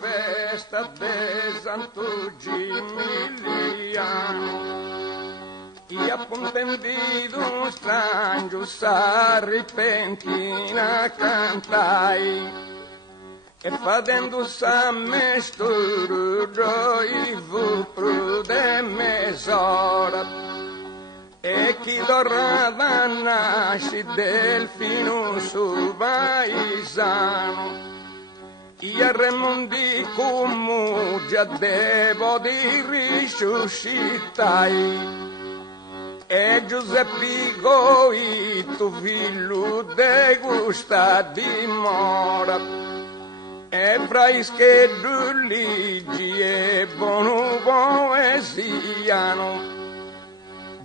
festa de Santo Gimiliano. E appuntendido un strangio s'arripentina cantai e fadendo sa mesturo i vu prude mesora e chi dorrava nasci del fino su paesano. Io remondi come già devo di risuscitai e Giuseppigo il tuo figlio de gusta dimora e fra i scheduligi e buono poesiano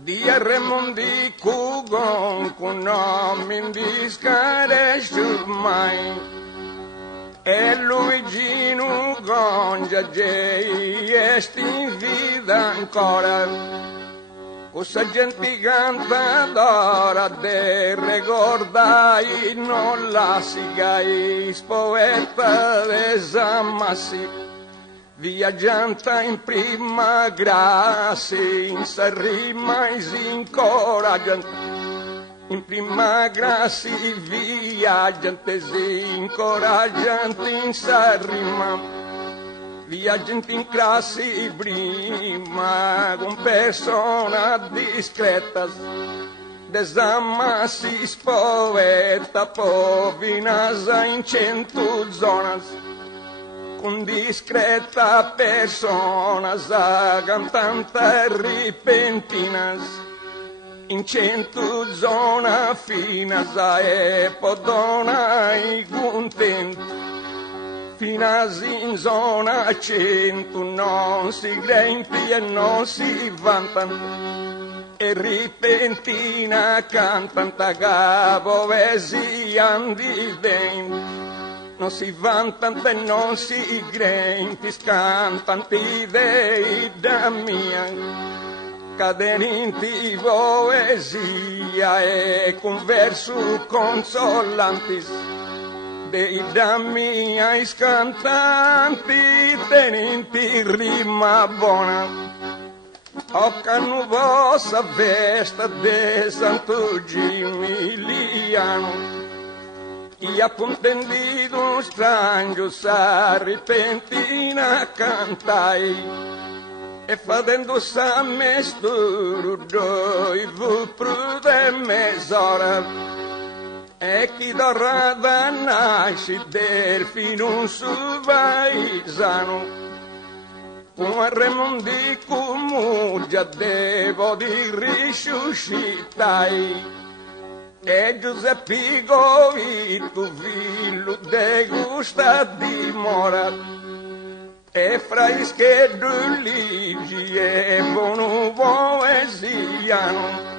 di remondi cugon con nomi di scaresciu mai e Luigino Gongia Gei esti in vita ancora. Questa gente canta d'ora de ricordai non la sigai spoeta desammassi viaggianta in prima grazia in sarrima e si incoraggiante in prima grazia viaggiante si incoraggiante in sarrima viaggianti in classi prima con persona discreta desammassi spovetta povinasa in 100 zonas con discreta persona cantante ripentinas in 100 zona fina e podona i contenti finas in zona 100 non si grempi e non si vantano e ripentina cantanta poesia di dentro non si vantano e non si grempi cantanti dei da mia caderinti poesia e con verso consolantis dei dammi ai scantanti tenenti rima buona occano vostra festa de Santo Gimiliano e appuntendido un strangio s'arripentina cantai e fadendo sa mesturo doi vu prude mesora e chi dorrava nasci del fino su paesano come remondi come già devo di risuscitai e Giuseppigo il tuo figlio de gusta dimora e fra i scheduligi e buono poesiano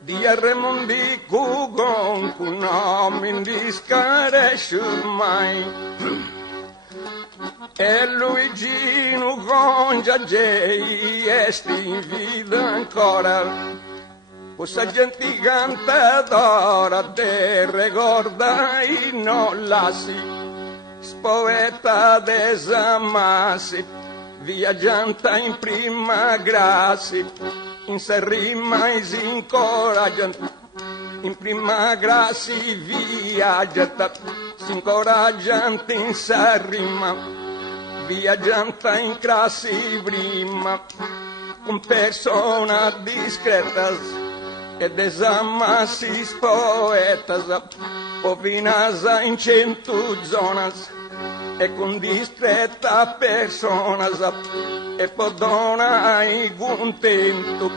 di remondi cugon con nomi di scaresciu mai e Luigino Gongia Gei esti in vita ancora questa gente canta d'ora de ricordai non lassi spovetta desammassi viaggianta in prima grazia in sarrima e si incoraggiano in prima grazia viaggiata si incoraggiano in sarrima viaggianta in classi prima con persona discreta e desammassi poetas povinasa in 100 zonas e con discreta persona e podona i contento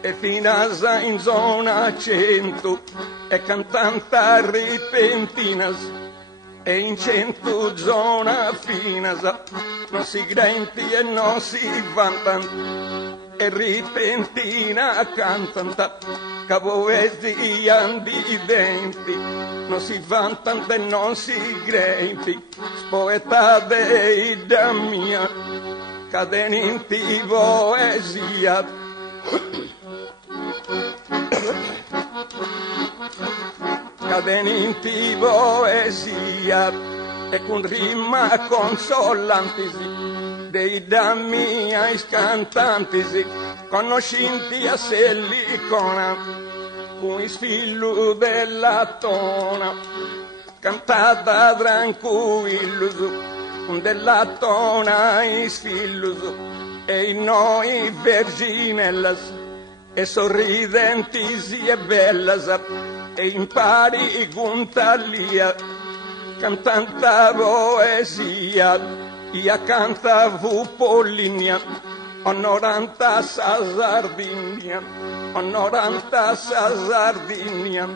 e finasa in zona 100 e cantanta ripentinas e in 100 zona finas non si grempi e non si vantano e ripentina cantanta poesia di denti non si vantano e non si grempi spoeta dei da mia cadenti poesia cadenti poesia e con rima consolanti dei dammi ai scantanti conoscinti a Sellicona con il figlio della tona cantata tranquillo della tona il figlio e noi verginellas e sorridenti e bellas e impari guntalia cantanta poesia ia cantavo Polinia onoranta sa Sardinia onoranta sa Sardinia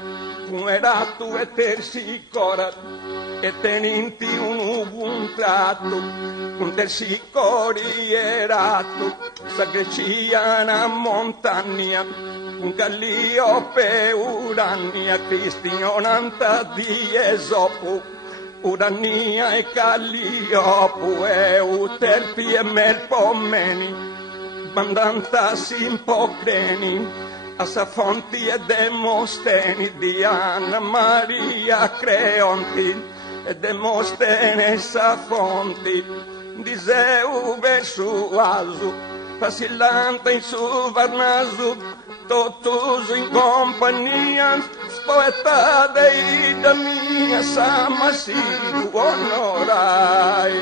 era tu e tersicora e teninti un puntato un tersicori era tu sa greciana montagna un Calliope Urania Cristionanta di Esopo Urania e Calliope e Uterpi e Melpomeni bandanta simpocreni a Safonti e Demosteni di Anna Maria Creonti e Demostene e Safonti di Zeu Versuasu Fasillante in su Varnasu totus in compagnia spoeta dei da mia sama si onorai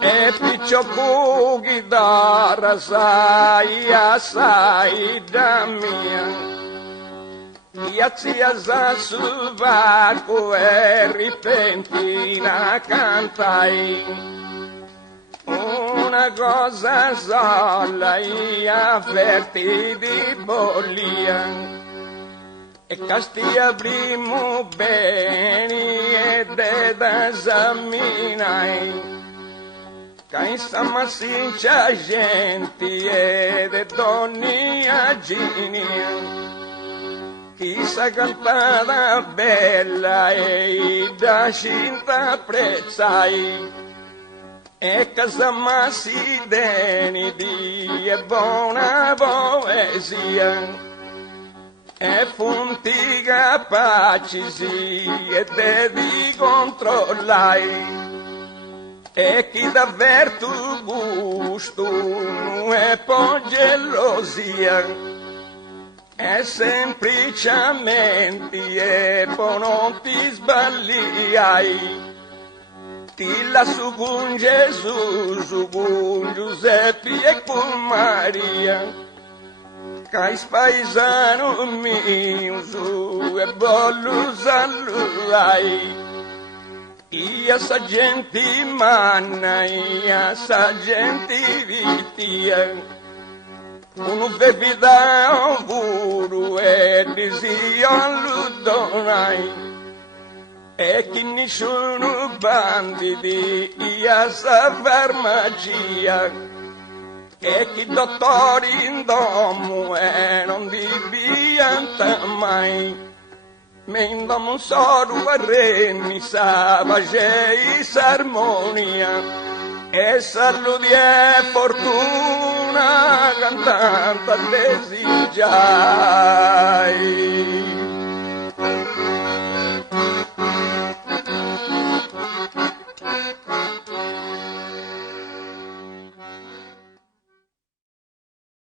e piccio cu chitarra sai assai da mia Iazia sa sul varco e ripentina cantai una cosa sola io avverti di bollia e castia primo beni ed esaminai che insomma c'è gente ed donne aginia chi sa cantata bella e da cinta apprezzai e casa ma si deni di e buona poesia e fonti capaci sì e devi controllai e chi davvero gusto e poi gelosia e semplicemente e poi non ti sbagliai ti la su con Gesù su con Giuseppe e con Maria che spaesano mio su e bollo salutai ia sa gente manna ia sa gente vitia uno bevida auguro e desio alludonai e chi nessuno banditi ia sa farmacia e chi dottori in domo e non divianta mai Menda un solo a re mi sa vagei s'armonia e saluti e fortuna cantanta desigiai